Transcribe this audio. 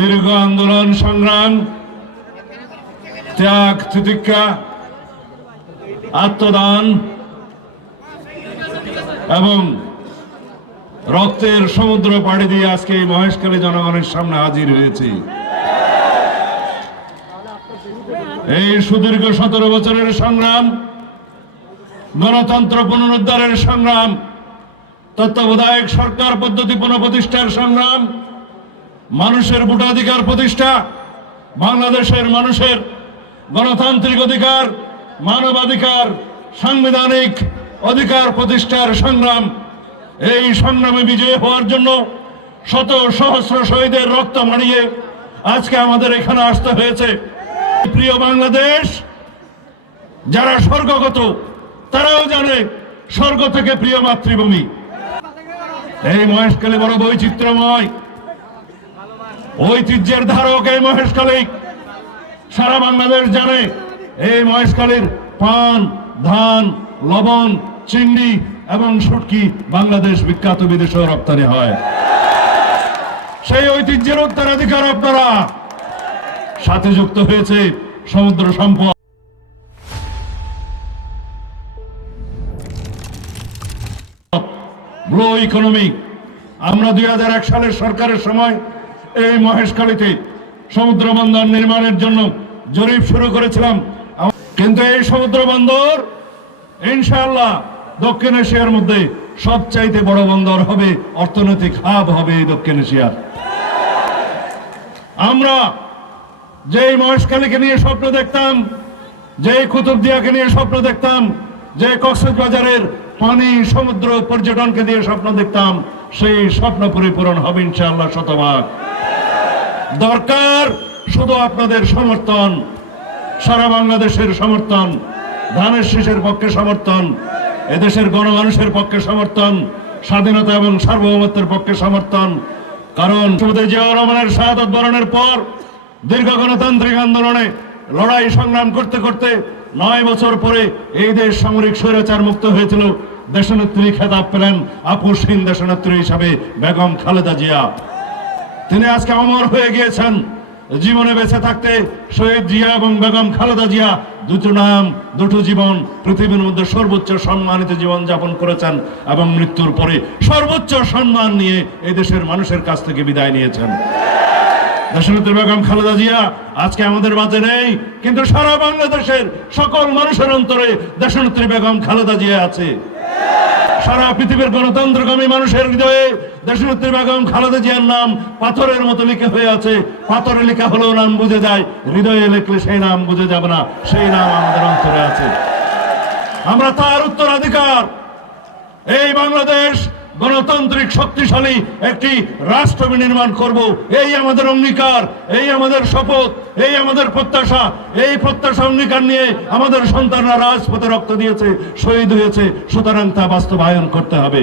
দীর্ঘ আন্দোলন সংগ্রাম, ত্যাগ তিতিক্ষা, আত্মদান এবং রক্তের সমুদ্র পাড়ি দিয়ে আজকে এই মহেশখালী জনগণের সামনে হাজির হয়েছি। এই সুদীর্ঘ 17 বছরের সংগ্রাম, গণতন্ত্র পুনরুদ্ধারের সংগ্রাম, তত্ত্বাবধায়ক সরকার পদ্ধতি পুনঃপ্রতিষ্ঠার সংগ্রাম, মানুষের ভোটাধিকার প্রতিষ্ঠা, বাংলাদেশের মানুষের গণতান্ত্রিক অধিকার, মানবাধিকার, সাংবিধানিক অধিকার প্রতিষ্ঠার সংগ্রাম। এই সংগ্রামে বিজয়ী হওয়ার জন্য শত সহস্র শহীদের রক্ত মারিয়ে আজকে আমাদের এখানে আসতে হয়েছে। প্রিয় বাংলাদেশ, যারা স্বর্গগত তারাও জানে স্বর্গ থেকে প্রিয় মাতৃভূমি। এই মহেশখালী বড় বৈচিত্র্যময়, ঐতিহ্যের ধারক এই মহেশখালী। সারা বাংলাদেশ জানে এই মহেশখালীর পান, ধান, লবণ, চিংড়ি এবং শুটকি বাংলাদেশ বিখ্যাত বিদেশেও রপ্তানি হয়। সেই ঐতিহ্যের উত্তরাধিকার আপনারা, সাথে যুক্ত হয়েছে সমুদ্র সম্পদ, ব্লু ইকোনমি। আমরা 2001 সালের সরকারের সময় এই মহেশখালীতে সমুদ্র বন্দর নির্মাণের জন্য জরিপ শুরু করেছিলাম, কিন্তু এই সমুদ্র বন্দর ইনশাআল্লাহ দক্ষিণ এশিয়ার মধ্যে সবচাইতে বড় বন্দর হবে, অর্থনৈতিক হাব হবে এই দক্ষিণ এশিয়ার। আমরা যেই মহেশখালীকে নিয়ে স্বপ্ন দেখতাম, যেই কুতুবদিয়াকে নিয়ে স্বপ্ন দেখতাম, যে কক্সবাজারের পানি সমুদ্র পর্যটনকে দিয়ে স্বপ্ন দেখতাম, সেই স্বপ্ন পরিপূরণ হবে ইনশাআল্লাহ শতভাগ। দরকার শুধু আপনাদের সমর্থন, সারা বাংলাদেশের সমর্থন, ধানের শীষের পক্ষে সমর্থন, এদেশের গণমানুষের পক্ষে সমর্থন, স্বাধীনতা এবং সার্বভৌমত্বের পক্ষে সমর্থন। কারণ জিয়াউর রহমানের শাহাদাত বরণের পর দীর্ঘ গণতান্ত্রিক আন্দোলনে লড়াই সংগ্রাম করতে করতে 9 বছর পরে এই দেশ সামরিক স্বৈরাচার মুক্ত হয়েছিল। দেশনেত্রী খেতাব পেলেন আপসহীন দেশনেত্রী হিসাবে বেগম খালেদা জিয়া। তিনি আজকে অমর হয়ে গিয়েছেন। জীবনে বেঁচে থাকতে শহীদ জিয়া এবং বেগম খালেদা জিয়া, দুটো নাম, দুটো জীবন, পৃথিবীর মধ্যে সর্বোচ্চ সম্মানিত জীবন যাপন করেছেন এবং মৃত্যুর পরে সর্বোচ্চ সম্মান নিয়ে এই দেশের মানুষের কাছ থেকে বিদায় নিয়েছেন। দেশনেত্রী বেগম খালেদা জিয়া আজকে আমাদের মাঝে নেই, কিন্তু সারা বাংলাদেশের সকল মানুষের অন্তরে দেশনেত্রী বেগম খালেদা জিয়া আছে। সারা পৃথিবীর গণতন্ত্রকামী মানুষের হৃদয়ে দেশনেত্রী বেগম খালেদা জিয়ার নাম পাথরের মতো লিখে হয়ে আছে। পাথরে লেখা হলেও নাম বুঝে যায়, হৃদয়ে লিখলে সেই নাম বুঝে যাবে না, সেই নাম আমাদের অন্তরে আছে। আমরা তার উত্তরাধিকার। এই বাংলাদেশ গণতান্ত্রিক শক্তিশালী একটি রাষ্ট্র নির্মাণ করব, এই আমাদের অঙ্গীকার, এই আমাদের শপথ, এই আমাদের প্রত্যাশা। এই প্রত্যাশা অঙ্গীকার নিয়ে আমাদের সন্তানরা রাজপথে রক্ত দিয়েছে, শহীদ হয়েছে, সুতরাং তা বাস্তবায়ন করতে হবে।